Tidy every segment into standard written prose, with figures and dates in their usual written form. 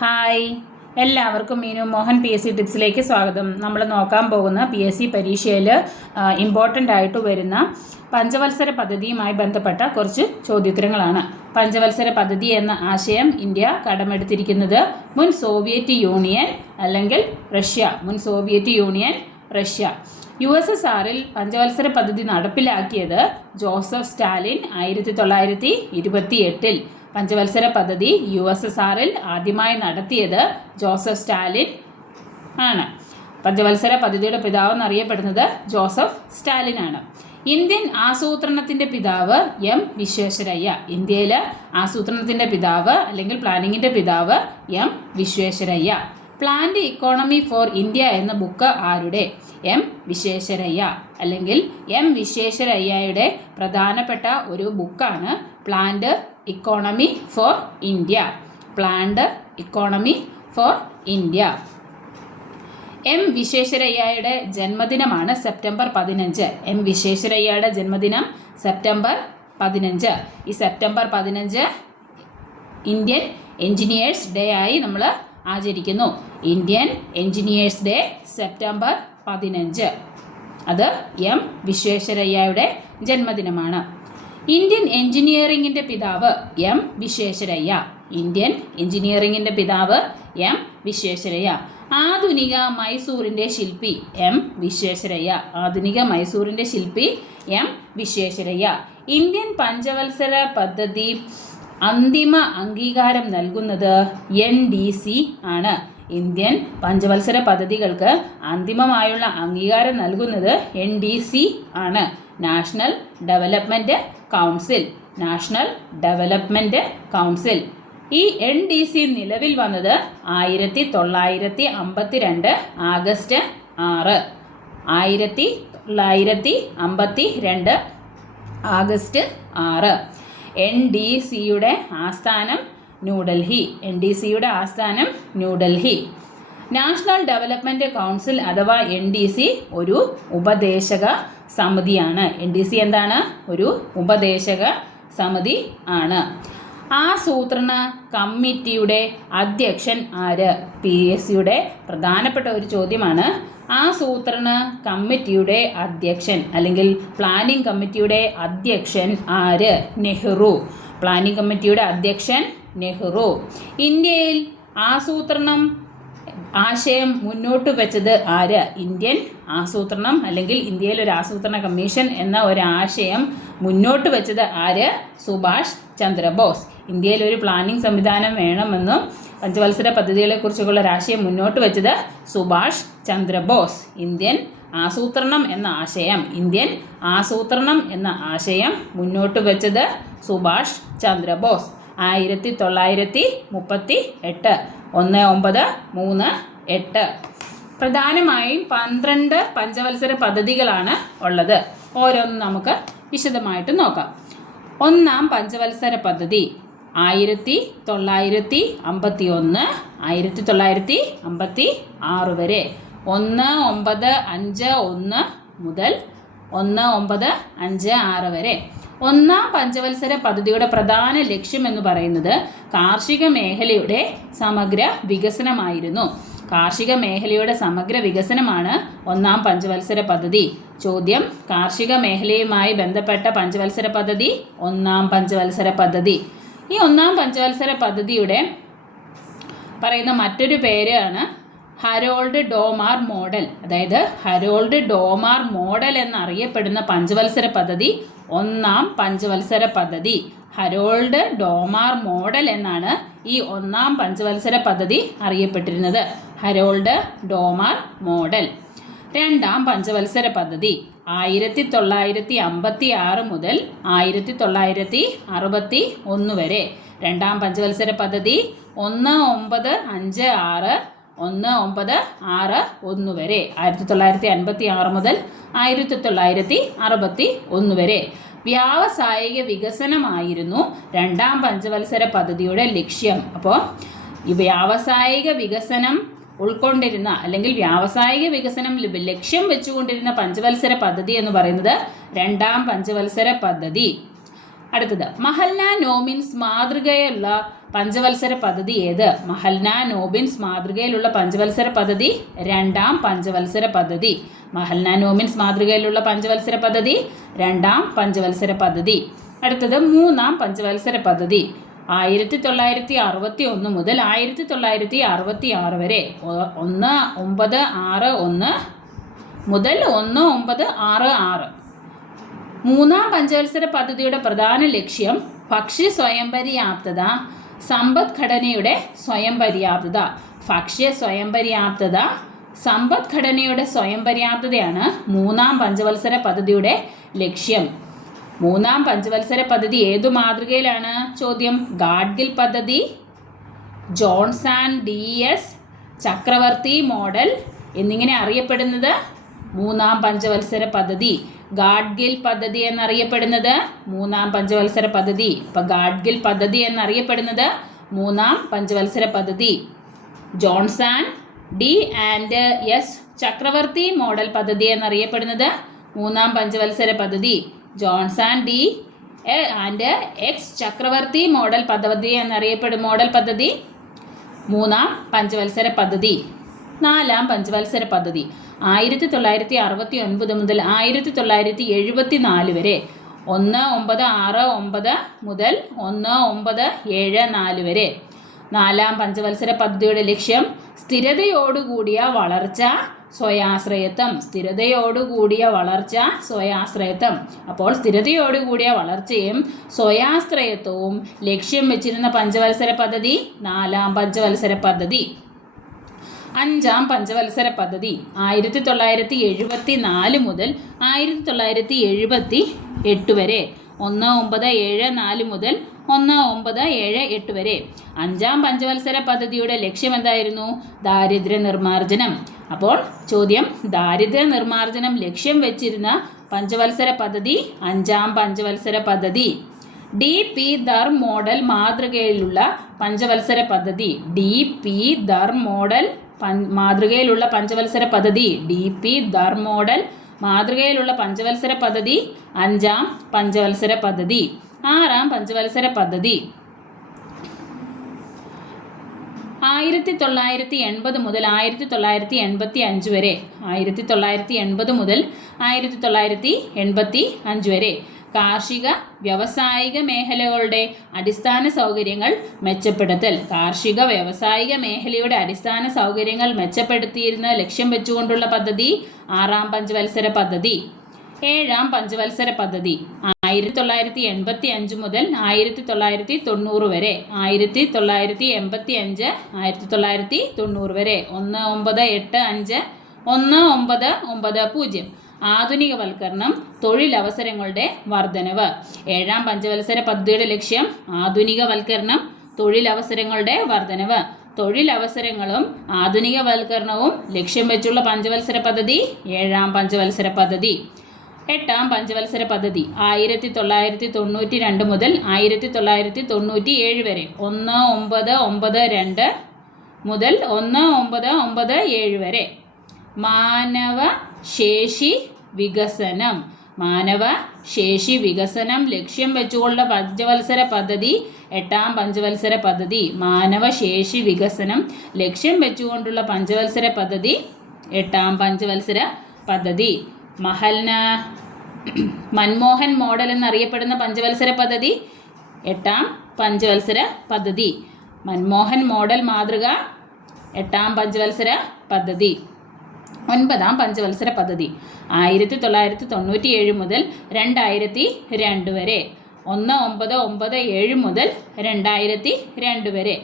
Hi, എല്ലാവർക്കും Meenu Mohan PSC ടിപ്സിലേക്ക് സ്വാഗതം. നമ്മൾ നോക്കാൻ പോകുന്ന PSC പരീക്ഷയിൽ ഇമ്പോർട്ടൻ്റ് ആയിട്ട് വരുന്ന പഞ്ചവത്സര പദ്ധതിയുമായി ബന്ധപ്പെട്ട കുറച്ച് ചോദ്യോത്തരങ്ങളാണ്. പഞ്ചവത്സര പദ്ധതി എന്ന ആശയം ഇന്ത്യ കടമെടുത്തിരിക്കുന്നത് മുൻ സോവിയറ്റ് യൂണിയൻ അല്ലെങ്കിൽ റഷ്യ. മുൻ സോവിയറ്റ് യൂണിയൻ, റഷ്യ. USSRൽ പഞ്ചവത്സര പദ്ധതി നടപ്പിലാക്കിയത് ജോസഫ് സ്റ്റാലിൻ 1928. പഞ്ചവത്സര പദ്ധതി USSRൽ ആദ്യമായി നടത്തിയത് ജോസഫ് സ്റ്റാലിൻ ആണ്. പഞ്ചവത്സര പദ്ധതിയുടെ പിതാവ് എന്നറിയപ്പെടുന്നത് ജോസഫ് സ്റ്റാലിൻ ആണ്. ഇന്ത്യൻ ആസൂത്രണത്തിൻ്റെ പിതാവ് വിശ്വേശ്വരയ്യ. ഇന്ത്യയിൽ ആസൂത്രണത്തിൻ്റെ പിതാവ് അല്ലെങ്കിൽ പ്ലാനിങ്ങിൻ്റെ പിതാവ് Visvesvaraya. Planned economy for India എന്ന ബുക്ക് ആരുടെ? വിശ്വേശ്വരയ്യ അല്ലെങ്കിൽ വിശ്വേശ്വരയ്യയുടെ പ്രധാനപ്പെട്ട ഒരു ബുക്കാണ് planned economy for India. Planned economy for India. വിശ്വേശ്വരയ്യയുടെ ജന്മദിനമാണ് സെപ്റ്റംബർ 15. വിശ്വേശ്വരയ്യയുടെ ജന്മദിനം സെപ്റ്റംബർ 15. ഈ സെപ്റ്റംബർ 15 ഇന്ത്യൻ എഞ്ചിനീയേഴ്സ് ഡേ ആയി നമ്മൾ ആചരിക്കുന്നു. Indian engineers day September 15. അത് വിശ്വേശ്വരയ്യയുടെ ജന്മദിനമാണ്. ഇന്ത്യൻ എഞ്ചിനീയറിംഗിൻ്റെ പിതാവ് വിശ്വേശ്വരയ്യ. ഇന്ത്യൻ എഞ്ചിനീയറിംഗിൻ്റെ പിതാവ് വിശ്വേശ്വരയ്യ. ആധുനിക മൈസൂരിൻ്റെ ശില്പി വിശ്വേശ്വരയ്യ. ആധുനിക മൈസൂരിൻ്റെ ശില്പി വിശ്വേശ്വരയ്യ. ഇന്ത്യൻ പഞ്ചവത്സര പദ്ധതി അന്തിമ അംഗീകാരം നൽകുന്നത് NDC ആണ്. ഇന്ത്യൻ പഞ്ചവത്സര പദ്ധതികൾക്ക് അന്തിമമായുള്ള അംഗീകാരം നൽകുന്നത് NDC ആണ്. National development council. National development council. ഈ NDC നിലവിൽ വന്നത് 1952 ആഗസ്റ്റ് 6. 1952 ആഗസ്റ്റ് 6. NDCയുടെ ആസ്ഥാനം ന്യൂഡൽഹി. NDCയുടെ ആസ്ഥാനം ന്യൂഡൽഹി. നാഷണൽ ഡെവലപ്മെൻറ്റ് കൗൺസിൽ അഥവാ NDC ഒരു ഉപദേശക സമിതിയാണ്. NDC എന്താണ്? ഒരു ഉപദേശക സമിതി ആണ്. ആസൂത്രണ കമ്മിറ്റിയുടെ അധ്യക്ഷൻ ആര്? PSCയുടെ പ്രധാനപ്പെട്ട ഒരു ചോദ്യമാണ്. ആസൂത്രണ കമ്മിറ്റിയുടെ അധ്യക്ഷൻ അല്ലെങ്കിൽ പ്ലാനിംഗ് കമ്മിറ്റിയുടെ അധ്യക്ഷൻ ആര്? നെഹ്റു. പ്ലാനിംഗ് കമ്മിറ്റിയുടെ അധ്യക്ഷൻ നെഹ്റു. ഇന്ത്യയിൽ ആസൂത്രണം ആശയം മുന്നോട്ട് വെച്ചത് ആര്? ഇന്ത്യൻ ആസൂത്രണം അല്ലെങ്കിൽ ഇന്ത്യയിൽ ഒരു ആസൂത്രണ കമ്മീഷൻ എന്ന ഒരു ആശയം മുന്നോട്ട് വെച്ചത് ആര്? സുഭാഷ് ചന്ദ്രബോസ്. ഇന്ത്യയിൽ ഒരു പ്ലാനിംഗ് സംവിധാനം വേണമെന്നും പഞ്ചവത്സര പദ്ധതികളെക്കുറിച്ചുള്ള ഒരു ആശയം മുന്നോട്ട് വെച്ചത് സുഭാഷ് ചന്ദ്രബോസ്. ഇന്ത്യൻ ആസൂത്രണം എന്ന ആശയം മുന്നോട്ട് വെച്ചത് സുഭാഷ് ചന്ദ്രബോസ്. 1938. 1938. പ്രധാനമായും 12 പഞ്ചവത്സര പദ്ധതികളാണ് ഉള്ളത്. ഓരോന്നും നമുക്ക് വിശദമായിട്ട് നോക്കാം. ഒന്നാം പഞ്ചവത്സര പദ്ധതി 1951 1956 വരെ. 1951 മുതൽ 1956 വരെ. ഒന്നാം പഞ്ചവത്സര പദ്ധതിയുടെ പ്രധാന ലക്ഷ്യം എന്ന് പറയുന്നത് കാർഷിക മേഖലയുടെ സമഗ്ര വികസനമായിരുന്നു. കാർഷിക മേഖലയുടെ സമഗ്ര വികസനമാണ് ഒന്നാം പഞ്ചവത്സര പദ്ധതി. ചോദ്യം: കാർഷിക മേഖലയുമായി ബന്ധപ്പെട്ട പഞ്ചവത്സര പദ്ധതി ഒന്നാം പഞ്ചവത്സര പദ്ധതി. ഈ ഒന്നാം പഞ്ചവത്സര പദ്ധതിയുടെ പറയുന്ന മറ്റൊരു പേരാണ് ഹരോൾഡ് ഡോമാർ മോഡൽ. അതായത് ഹരോൾഡ് ഡോമാർ മോഡൽ എന്നറിയപ്പെടുന്ന പഞ്ചവത്സര പദ്ധതി ഒന്നാം പഞ്ചവത്സര പദ്ധതി. ഹരോൾഡ് ഡോമാർ മോഡൽ എന്നാണ് ഈ ഒന്നാം പഞ്ചവത്സര പദ്ധതി അറിയപ്പെട്ടിരുന്നത്. Harold Domar model. രണ്ടാം പഞ്ചവത്സര പദ്ധതി 1956 മുതൽ 1961 വരെ. രണ്ടാം പഞ്ചവത്സര പദ്ധതി 1956 1961 വരെ. 1956 മുതൽ 1961 വരെ. വ്യാവസായിക വികസനമായിരുന്നു രണ്ടാം പഞ്ചവത്സര പദ്ധതിയുടെ ലക്ഷ്യം. അപ്പോൾ ഈ വ്യാവസായിക വികസനം ഉൾക്കൊണ്ടിരുന്ന അല്ലെങ്കിൽ വ്യാവസായിക വികസനം ലക്ഷ്യം വെച്ചുകൊണ്ടിരുന്ന പഞ്ചവത്സര പദ്ധതി എന്ന് പറയുന്നത് രണ്ടാം പഞ്ചവത്സര പദ്ധതി. അടുത്തത് മഹൽന നോബിൻസ് മാതൃകയുള്ള പഞ്ചവത്സര പദ്ധതി ഏത്? മഹൽന നോബിൻസ് മാതൃകയിലുള്ള പഞ്ചവത്സര പദ്ധതി രണ്ടാം പഞ്ചവത്സര പദ്ധതി. മഹൽന നോബിൻസ് മാതൃകയിലുള്ള പഞ്ചവത്സര പദ്ധതി രണ്ടാം പഞ്ചവത്സര പദ്ധതി. അടുത്തത് മൂന്നാം പഞ്ചവത്സര പദ്ധതി 1961 മുതൽ 1966 വരെ 1961 മുതൽ 1966. മൂന്നാം പഞ്ചവത്സര പദ്ധതിയുടെ പ്രധാന ലക്ഷ്യം ഭക്ഷ്യ സ്വയം പര്യാപ്തത, സമ്പദ്ഘടനയുടെ സ്വയം പര്യാപ്തത. ഭക്ഷ്യ സ്വയം പര്യാപ്തത, സമ്പദ്ഘടനയുടെ സ്വയം പര്യാപ്തതയാണ് മൂന്നാം പഞ്ചവത്സര പദ്ധതിയുടെ ലക്ഷ്യം. മൂന്നാം പഞ്ചവത്സര പദ്ധതി ഏതു മാതൃകയിലാണ്? ചോദ്യം. ഗാഡ്ഗിൽ പദ്ധതി, ജോൺസൺ DS ചക്രവർത്തി മോഡൽ എന്നിങ്ങനെ അറിയപ്പെടുന്നത് മൂന്നാം പഞ്ചവത്സര പദ്ധതി. ഗാഡ്ഗിൽ പദ്ധതി എന്നറിയപ്പെടുന്നത് മൂന്നാം പഞ്ചവത്സര പദ്ധതി. അപ്പോൾ ഗാഡ്ഗിൽ പദ്ധതി എന്നറിയപ്പെടുന്നത് മൂന്നാം പഞ്ചവത്സര പദ്ധതി. ജോൺസൺ DS ചക്രവർത്തി മോഡൽ പദ്ധതി എന്നറിയപ്പെടുന്നത് മൂന്നാം പഞ്ചവത്സര പദ്ധതി. ജോൺസൺ DX ചക്രവർത്തി മോഡൽ പദ്ധതി എന്നറിയപ്പെടുന്ന മോഡൽ പദ്ധതി മൂന്നാം പഞ്ചവത്സര പദ്ധതി. നാലാം പഞ്ചവത്സര പദ്ധതി 1969 മുതൽ 1974 വരെ 1969 മുതൽ 1974 വരെ. നാലാം പഞ്ചവത്സര പദ്ധതിയുടെ ലക്ഷ്യം സ്ഥിരതയോടുകൂടിയ വളർച്ച, സ്വയാശ്രയത്വം. സ്ഥിരതയോടുകൂടിയ വളർച്ച, സ്വയാശ്രയത്വം. അപ്പോൾ സ്ഥിരതയോടുകൂടിയ വളർച്ചയും സ്വയാശ്രയത്വവും ലക്ഷ്യം വെച്ചിരുന്ന പഞ്ചവത്സര പദ്ധതി നാലാം പഞ്ചവത്സര പദ്ധതി. അഞ്ചാം പഞ്ചവത്സര പദ്ധതി 1974 മുതൽ 1978 വരെ 1974 മുതൽ 1978 വരെ. അഞ്ചാം പഞ്ചവത്സര പദ്ധതിയുടെ ലക്ഷ്യം എന്തായിരുന്നു? ദാരിദ്ര്യ നിർമ്മാർജ്ജനം. അപ്പോൾ ചോദ്യം, ദാരിദ്ര്യ നിർമ്മാർജ്ജനം ലക്ഷ്യം വെച്ചിരുന്ന പഞ്ചവത്സര പദ്ധതി അഞ്ചാം പഞ്ചവത്സര പദ്ധതി. DP ധർ മോഡൽ മാതൃകയിലുള്ള പഞ്ചവത്സര പദ്ധതി. DP ധർ മോഡൽ മാതൃകയിലുള്ള പഞ്ചവത്സര പദ്ധതി. DP ധർ മോഡൽ മാതൃകയിലുള്ള പഞ്ചവത്സര പദ്ധതി അഞ്ചാം പഞ്ചവത്സര പദ്ധതി. ആറാം പഞ്ചവത്സര പദ്ധതി 1980 മുതൽ 1985 വരെ. 1980 മുതൽ 1985 വരെ കാർഷിക വ്യാവസായിക മേഖലകളുടെ അടിസ്ഥാന സൗകര്യങ്ങൾ മെച്ചപ്പെടുത്തൽ. കാർഷിക വ്യാവസായിക മേഖലയുടെ അടിസ്ഥാന സൗകര്യങ്ങൾ മെച്ചപ്പെടുത്തിയിരുന്ന ലക്ഷ്യം വെച്ചുകൊണ്ടുള്ള പദ്ധതി ആറാം പഞ്ചവത്സര പദ്ധതി. ഏഴാം പഞ്ചവത്സര പദ്ധതി 1985 മുതൽ 1990 വരെ. 1985 1990 വരെ 1985 1990. ആധുനികവൽക്കരണം, തൊഴിലവസരങ്ങളുടെ വർധനവ്. ഏഴാം പഞ്ചവത്സര പദ്ധതിയുടെ ലക്ഷ്യം ആധുനികവൽക്കരണം, തൊഴിലവസരങ്ങളുടെ വർധനവ്. തൊഴിലവസരങ്ങളും ആധുനികവൽക്കരണവും ലക്ഷ്യം വെച്ചുള്ള പഞ്ചവത്സര പദ്ധതി ഏഴാം പഞ്ചവത്സര പദ്ധതി. എട്ടാം പഞ്ചവത്സര പദ്ധതി 1992 മുതൽ 1997 വരെ. 1992 മുതൽ 1997 വരെ. മാനവശേഷി വികസനം. മാനവശേഷി വികസനം ലക്ഷ്യം വെച്ചുകൊണ്ടുള്ള പഞ്ചവത്സര പദ്ധതി എട്ടാം പഞ്ചവത്സര പദ്ധതി. മാനവശേഷി വികസനം ലക്ഷ്യം വെച്ചുകൊണ്ടുള്ള പഞ്ചവത്സര പദ്ധതി എട്ടാം പഞ്ചവത്സര പദ്ധതി. മൻമോഹൻ മോഡൽ എന്നറിയപ്പെടുന്ന പഞ്ചവത്സര പദ്ധതി എട്ടാം പഞ്ചവത്സര പദ്ധതി. മൻമോഹൻ മോഡൽ മാതൃക എട്ടാം പഞ്ചവത്സര പദ്ധതി. ഒൻപതാം പഞ്ചവത്സര പദ്ധതി 1997 മുതൽ 2002 വരെ. 1997 മുതൽ 2002 വരെ.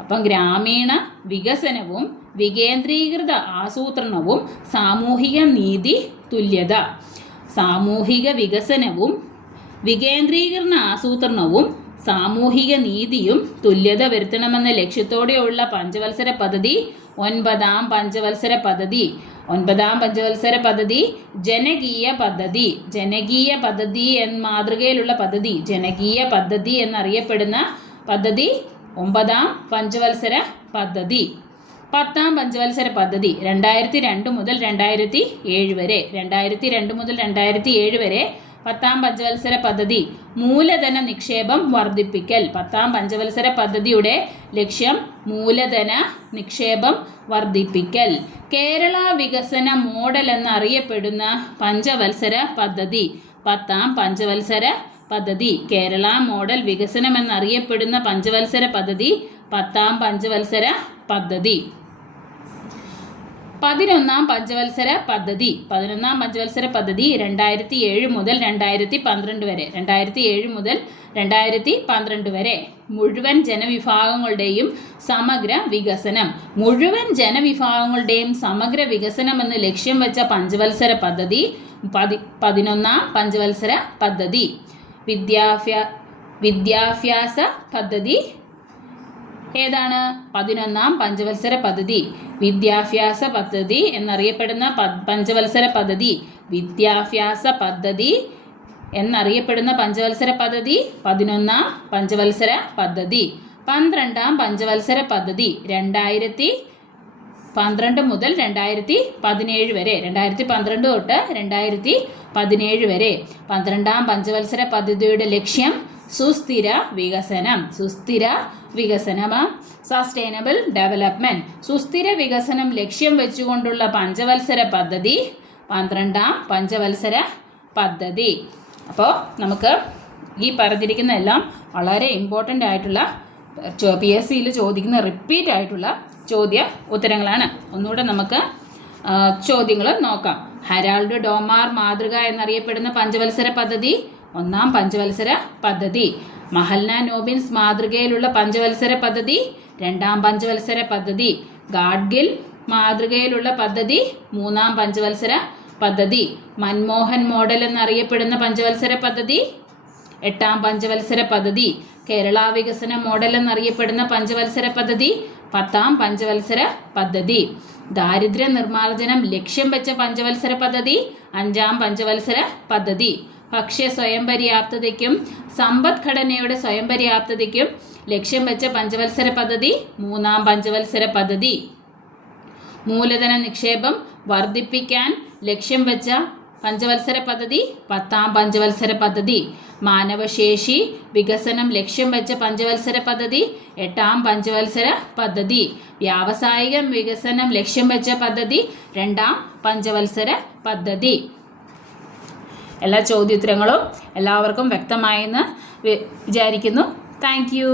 അപ്പം ഗ്രാമീണ വികസനവും വികേന്ദ്രീകൃത ആസൂത്രണവും സാമൂഹിക നീതി തുല്യത. സാമൂഹിക വികസനവും വികേന്ദ്രീകരണ ആസൂത്രണവും സാമൂഹിക നീതിയും തുല്യത വരുത്തണമെന്ന ലക്ഷ്യത്തോടെയുള്ള പഞ്ചവത്സര പദ്ധതി ഒൻപതാം പഞ്ചവത്സര പദ്ധതി. ഒൻപതാം പഞ്ചവത്സര പദ്ധതി ജനകീയ പദ്ധതി. ജനകീയ പദ്ധതി എന്ന മാതൃകയിലുള്ള പദ്ധതി, ജനകീയ പദ്ധതി എന്നറിയപ്പെടുന്ന പദ്ധതി ഒമ്പതാം പഞ്ചവത്സര പദ്ധതി. പത്താം പഞ്ചവത്സര പദ്ധതി 2002 മുതൽ 2007 വരെ. 2002 മുതൽ 2007 വരെ 10ാം പഞ്ചവത്സര പദ്ധതി മൂലധന നിക്ഷേപം വർദ്ധിപ്പിക്കൽ. 10ാം പഞ്ചവത്സര പദ്ധതിയുടെ ലക്ഷ്യം മൂലധന നിക്ഷേപം വർദ്ധിപ്പിക്കൽ. കേരള വികസന മോഡൽ എന്നറിയപ്പെടുന്ന പഞ്ചവത്സര പദ്ധതി. 10ാം പഞ്ചവത്സര പദ്ധതി കേരള മോഡൽ വികസനം എന്നറിയപ്പെടുന്ന പഞ്ചവത്സര പദ്ധതി 10ാം പഞ്ചവത്സര പദ്ധതി. 11ാം പഞ്ചവത്സര പദ്ധതി. 11ാം പഞ്ചവത്സര പദ്ധതി 2007 മുതൽ 2012 വരെ. 2007 മുതൽ 2012 വരെ. മുഴുവൻ ജനവിഭാഗങ്ങളുടെയും സമഗ്ര വികസനം. മുഴുവൻ ജനവിഭാഗങ്ങളുടെയും സമഗ്ര വികസനം എന്ന് ലക്ഷ്യം വെച്ച പഞ്ചവത്സര പദ്ധതി 11ാം പഞ്ചവത്സര പദ്ധതി. വിദ്യാഭ്യാസ പദ്ധതി ഏതാണ്? 11ാം പഞ്ചവത്സര പദ്ധതി. വിദ്യാഭ്യാസ പദ്ധതി എന്നറിയപ്പെടുന്ന പഞ്ചവത്സര പദ്ധതി. വിദ്യാഭ്യാസ പദ്ധതി എന്നറിയപ്പെടുന്ന പഞ്ചവത്സര പദ്ധതി 11ാം പഞ്ചവത്സര പദ്ധതി. 12ാം പഞ്ചവത്സര പദ്ധതി 2012 മുതൽ 2017 വരെ. 2012 തൊട്ട് 2017 വരെ. 12ാം പഞ്ചവത്സര പദ്ധതിയുടെ ലക്ഷ്യം സുസ്ഥിര വികസനം. സുസ്ഥിര വികസനം, സസ്റ്റൈനബിൾ ഡെവലപ്മെന്റ്. സുസ്ഥിര വികസനം ലക്ഷ്യം വെച്ചുകൊണ്ടുള്ള പഞ്ചവത്സര പദ്ധതി 12ാം പഞ്ചവത്സര പദ്ധതി. അപ്പോൾ നമുക്ക് ഈ പറഞ്ഞിരിക്കുന്ന എല്ലാം വളരെ ഇമ്പോർട്ടൻ്റ് ആയിട്ടുള്ള PSCയിൽ ചോദിക്കുന്ന റിപ്പീറ്റ് ആയിട്ടുള്ള ചോദ്യ ഉത്തരങ്ങളാണ്. ഒന്നുകൂടെ നമുക്ക് ചോദ്യങ്ങൾ നോക്കാം. ഹെറാൾഡ് ഡോമാർ മാതൃക എന്നറിയപ്പെടുന്ന പഞ്ചവത്സര പദ്ധതി 1ാം പഞ്ചവത്സര പദ്ധതി. മഹൽന നോബിൻസ് മാതൃകയിലുള്ള പഞ്ചവത്സര പദ്ധതി 2ാം പഞ്ചവത്സര പദ്ധതി. ഗാഡ്ഗിൽ മാതൃകയിലുള്ള പദ്ധതി 3ാം പഞ്ചവത്സര പദ്ധതി. മൻമോഹൻ മോഡൽ എന്നറിയപ്പെടുന്ന പഞ്ചവത്സര പദ്ധതി 8ാം പഞ്ചവത്സര പദ്ധതി. കേരള വികസന മോഡൽ എന്നറിയപ്പെടുന്ന പഞ്ചവത്സര പദ്ധതി 10ാം പഞ്ചവത്സര പദ്ധതി. ദാരിദ്ര്യ നിർമ്മാർജ്ജനം ലക്ഷ്യം വെച്ച പഞ്ചവത്സര പദ്ധതി 5ാം പഞ്ചവത്സര പദ്ധതി. ഭക്ഷ്യ സ്വയം പര്യാപ്തതയ്ക്കും സമ്പദ്ഘടനയുടെ സ്വയം പര്യാപ്തതയ്ക്കും ലക്ഷ്യം വെച്ച പഞ്ചവത്സര പദ്ധതി 3ാം പഞ്ചവത്സര പദ്ധതി. മൂലധന നിക്ഷേപം വർദ്ധിപ്പിക്കാൻ ലക്ഷ്യം വെച്ച പഞ്ചവത്സര പദ്ധതി 10ാം പഞ്ചവത്സര പദ്ധതി. മാനവശേഷി വികസനം ലക്ഷ്യം വെച്ച പഞ്ചവത്സര പദ്ധതി 8ാം പഞ്ചവത്സര പദ്ധതി. വ്യാവസായിക വികസനം ലക്ഷ്യം വെച്ച പദ്ധതി 2ാം പഞ്ചവത്സര പദ്ധതി. എല്ലാ ചോദ്യോത്തരങ്ങളും എല്ലാവർക്കും വ്യക്തമായെന്ന് വിചാരിക്കുന്നു. Thank you.